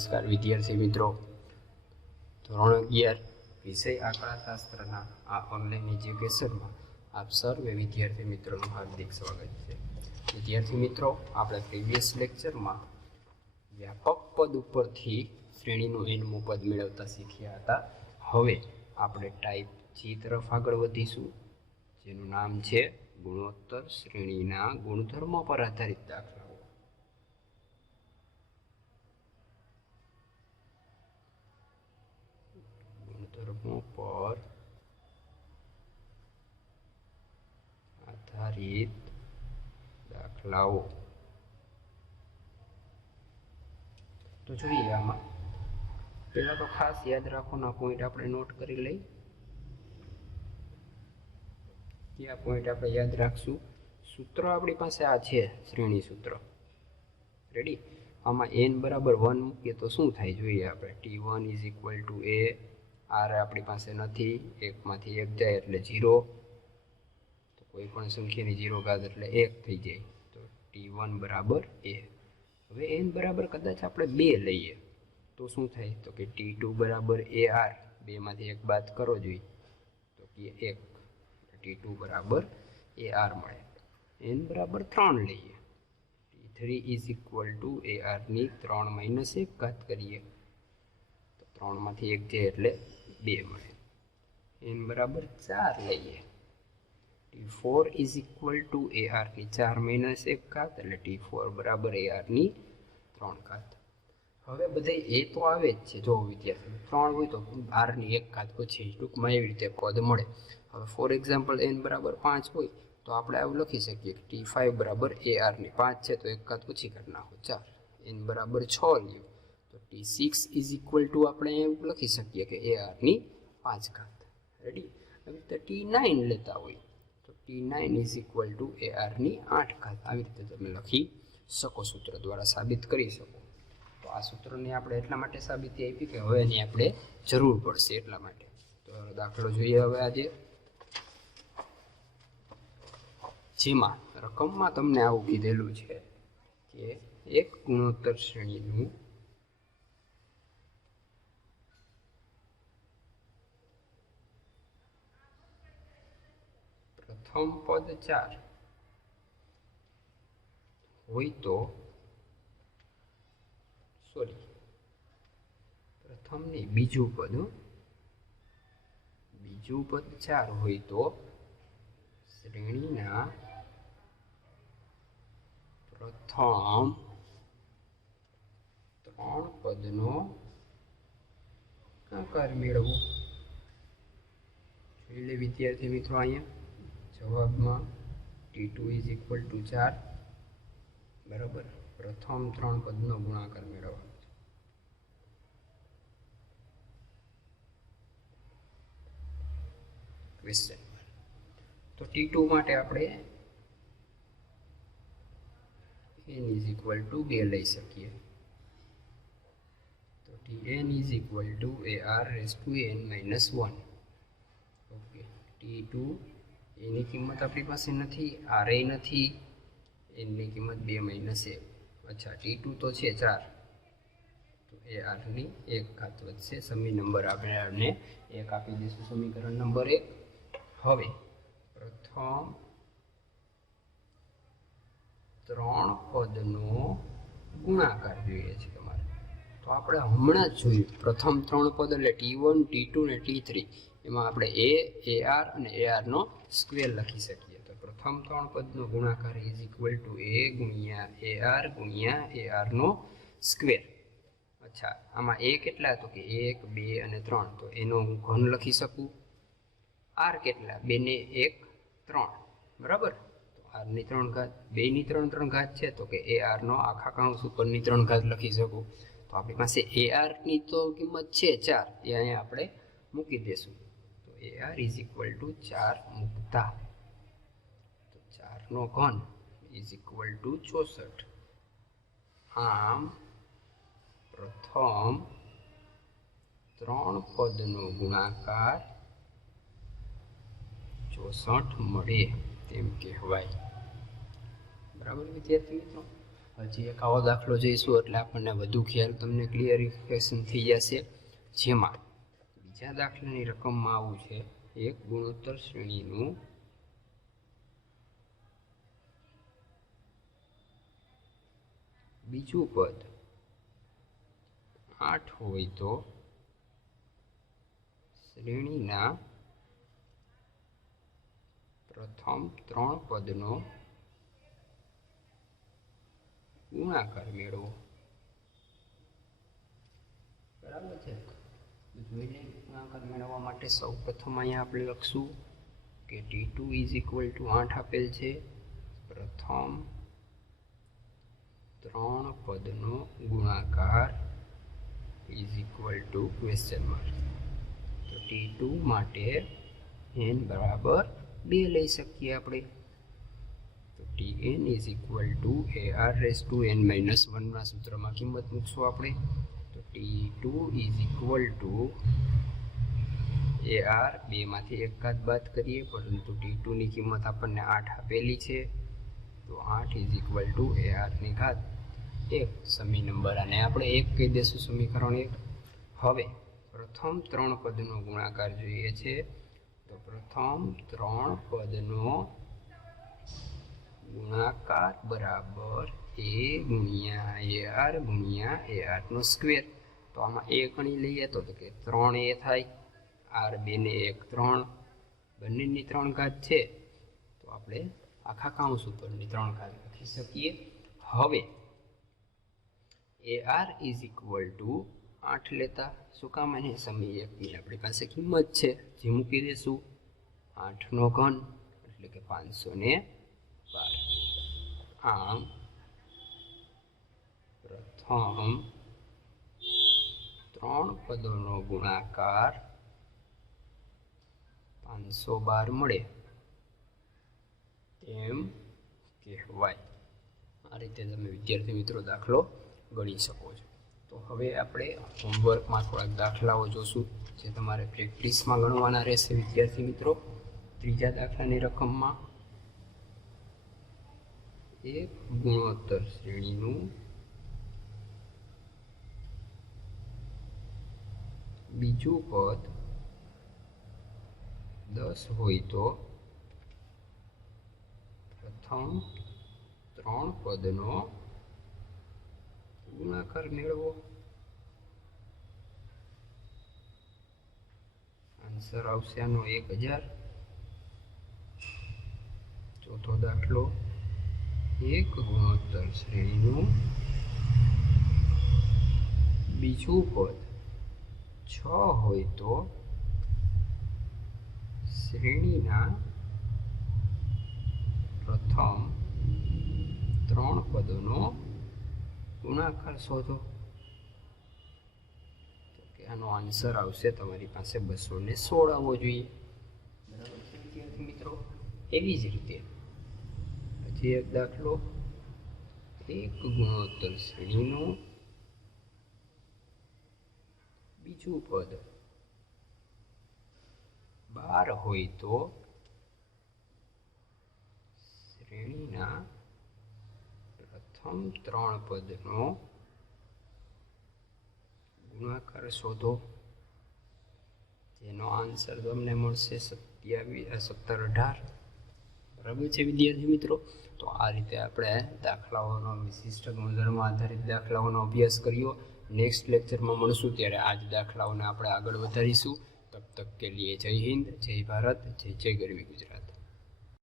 નમસ્કાર વિદ્યાર્થી મિત્રો, ધોરણ 11 વિષય આંકડાશાસ્ત્રના આ ઓનલાઈન એજ્યુકેશનમાં આપ સર્વે વિદ્યાર્થી મિત્રોનું હાર્દિક સ્વાગત છે. વિદ્યાર્થી મિત્રો, આપણે પ્રીવિયસ લેક્ચરમાં વ્યાપક પદ ઉપરથી શ્રેણીનું એનમું પદ મેળવતા શીખ્યા હતા. હવે આપણે ટાઈપ જી તરફ આગળ વધીશું, જેનું નામ છે ગુણોત્તર શ્રેણીના ગુણધર્મો પર આધારિત દાખલાઓ. ગુણધર્મો પર આધારિત દાખલાઓ. તો જોઈએ, આમાં પહેલા તો ખાસ યાદ રાખવાના પોઈન્ટ આપણે નોટ કરી લઈ. કયા પોઈન્ટ આપણે યાદ રાખશું? સૂત્ર આપણી પાસે આ છે, શ્રેણી સૂત્ર. રેડી? આમાં n બરાબર 1 મૂકીએ તો શું થાય જોઈએ આપણે. t1 is equal two a. r આપણી પાસે નથી, 1 માંથી 1 જાય એટલે 0. તો કોઈ પણ સંખ્યાની 0 ઘાત એટલે 1 થઈ જાય. તો t1 બરાબર a. હવે n બરાબર કદાચ આપણે 2 લઈએ તો શું થાય? તો કે t2 બરાબર ar. 2 માંથી 1 બાદ કરો જોઈએ તો કે 1. t2 બરાબર ar મળે. n બરાબર 3 લઈએ, t3 is equal to ar ની 3 માઇનસ 1 ઘાત કરીએ તો 3 માંથી 1 જાય એટલે 2 મળે. n બરાબર 4 લઈએ, t4 is equal to ar ની 4 માઇનસ 1 ઘાત એટલે t4 બરાબર ar ની 3 ઘાત. હવે બધે એ તો આવે જ છે. જો વિદ્યાર્થી 3 હોય તો r ની 1 ઘાત પછી ટૂંકમાં એવી રીતે પદ મળે. હવે ફોર એક્ઝામ્પલ n બરાબર 5 હોય તો આપણે આવું લખી શકીએ કે t5 બરાબર ar ની 5 છે તો 1 ઘાત પછી કરી નાખો 4. n બરાબર 6 લ્યો તો t6 ઇઝ ઇક્વલ ટુ આપણે એવું લખી શકીએ કે ar ની 5 ઘાત. રેડી? આવી રીતે t9 લેતા હોય તો t9 is equal to ar ની 8 ઘાત. આવી રીતે તમે લખી શકો, સૂત્ર દ્વારા સાબિત કરી શકો. તો આ સૂત્રની આપણે એટલા માટે સાબિતી આપી કે હવે એની આપણે જરૂર પડશે એટલા માટે. તો દાખલો જોઈએ હવે આજે, જેમાં રકમમાં તમને આવું કીધેલું છે કે એક ગુણોત્તર શ્રેણીનું પ્રથમ પદ 4 હોય તો પ્રથમ નહીં, બીજું પદ 4 હોય તો શ્રેણીના પ્રથમ 3 પદનો આકાર મેળવો. જોઈ લે વિદ્યાર્થી મિત્રો, અહીંયા જવાબમાં t2 ઇઝ ઇક્વલ ટુ 4 બરાબર પ્રથમ 3 પદનો ગુણાકાર મેળવવાનો છે. ક્વેશ્ચન તો t2 માટે આપણે n ઇઝ ઇક્વલ ટુ 2 લઈ શકીએ. તો tn is equal to ar raise to n minus 1. Okay, t2 એની કિંમત આપણી પાસે નથી, r એ નથી, n ની કિંમત 2 માઇનસ 1. અચ્છા, t2 તો છે 4 તો ar ની 1 ઘાત વધશે. સમી નંબર આપણે આને 1 આપી દઈશું, સમીકરણ નંબર 1. હવે પ્રથમ 3 પદનો ગુણાકાર જોઈએ છે તમારે. તો આપણે હમણાં જ જોયું, પ્રથમ 3 પદ એટલે t1 t2 ને t3, એમાં આપણે ar અને ar નો સ્ક્વેર લખી શકીએ. તો પ્રથમ 3 પદનો ગુણાકાર ઇઝ ઇક્વલ ટુ a ગુણ્યા ar નો સ્ક્વેર. અચ્છા, આમાં a કેટલા? તો કે 1 2 અને 3, તો એનો હું ઘન લખી શકું. r કેટલા? 2 ને 1 3 બરાબર. તો r ની 3 ઘાત, 2 ની 3 ઘાત છે તો કે ar નો આખા કૌંસ ઉપરની 3 ઘાત લખી શકું. તો આપણી પાસે ar ની તો કિંમત છે 4, એ અહીંયા આપણે મૂકી દેશું. તો ar ઇઝ ઇક્વલ ટુ 4 મૂકતા તો 4 નો ઘન ઇઝ ઇક્વલ ટુ 64. આમ પ્રથમ 3 પદનો ગુણાકાર 64 મળે તેમ કહેવાય. બરાબર વિદ્યાર્થી મિત્રો? હજી એક આવો દાખલો જોઈશું એટલે આપણને વધુ ખ્યાલ તમને ક્લિયરિફિકેશન થઈ જશે, જેમાં બીજા દાખલાની રકમમાં આવું છે એક ગુણોત્તર શ્રેણીનું બીજું પદ 8 હોય તો શ્રેણીના પ્રથમ 3 પદનો ગુણાકાર મેળવો. બરાબર છે. જોઈ લઈએ ગુણાકાર મેળવવા માટે સૌ પ્રથમ અહીંયા આપણે લખશું કે t2 = 8 આપેલ છે. પ્રથમ 3 પદનો ગુણાકાર ક્વેશ્ચન માર્ક. તો t2 માટે n બરાબર 2 લઈ શકીએ આપણે. તો tn = ar⁻n-1 ના સૂત્રમાં કિંમત મૂકશું આપણે. તો t2 = ar, 2 માંથી 1 બાદ કરીએ, પરંતુ t2 ની કિંમત આપણને 8 આપેલી છે. તો 8 = ar⁻1 સમી નંબર, અને આપણે 1 કહી દઈશું સમીકરણ 1. હવે પ્રથમ 3 પદનો ગુણાકાર જોઈએ છે. તો પ્રથમ 3 પદનો ગુણાકાર બરાબર a × ar × ar². તો આમાં a ગણી લઈએ તો કે 3a થાય, r2 ને 1 3, બંનેની 3 ઘાત છે તો આપણે આખા કાઉન્સ ઉપરની 3 ઘાત લખી શકીએ. હવે ar = 8 લેતા શું કામ, એને સમી 1 ની આપણી પાસે કિંમત છે જે મૂકી દઈશું. 8 નો ઘન એટલે કે 512. આમ પ્રથમ 3 પદોનો ગુણાકાર 512 મળે એમ કહેવાય. આ રીતે તમે વિદ્યાર્થી મિત્રો દાખલો ગણી શકો છો. તો હવે આપણે હોમવર્કમાં થોડાક દાખલાઓ જોશું જે તમારે પ્રેક્ટિસમાં ગણવાના રહેશે વિદ્યાર્થી મિત્રો. ત્રીજા દાખલાની રકમમાં એક ગુણોત્તર શ્રેણીનું બીજું પદ 10 હોય તો પ્રથમ 3 પદનો ગુણાકાર મેળવો. આન્સર આવશે આનો 1000. ચોથો દાખલો, એક ગુણોત્તર શ્રેણીનું બીજું પદ 6 હોય તો શ્રેણીના પ્રથમ 3 પદોનો ગુણાકાર શોધો. તો કે આનો આન્સર આવશે તમારી પાસે 216 આવવો જોઈએ. બરાબર છે વિદ્યાર્થી મિત્રો. એવી જ રીતે હજી એક દાખલો, એક ગુણોત્તર શ્રેણીનું બીજું પદ 12 હોય તો શ્રેણીના પ્રથમ 3 પદનો ગુણાકાર શોધો, જેનો આન્સર તમને મળશે 1718. બરાબર છે વિદ્યાર્થી મિત્રો. તો આ રીતે આપણે દાખલાઓનો વિશિષ્ટ ગુણધર્મ આધારિત દાખલાઓનો અભ્યાસ કર્યો. નેક્સ્ટ લેક્ચરમાં મળશું ત્યારે આ જ દાખલાઓને આપણે આગળ વધારીશું. તબ તક કે લીએ જય હિન્દ, જય ભારત, જય ગરવી ગુજરાત.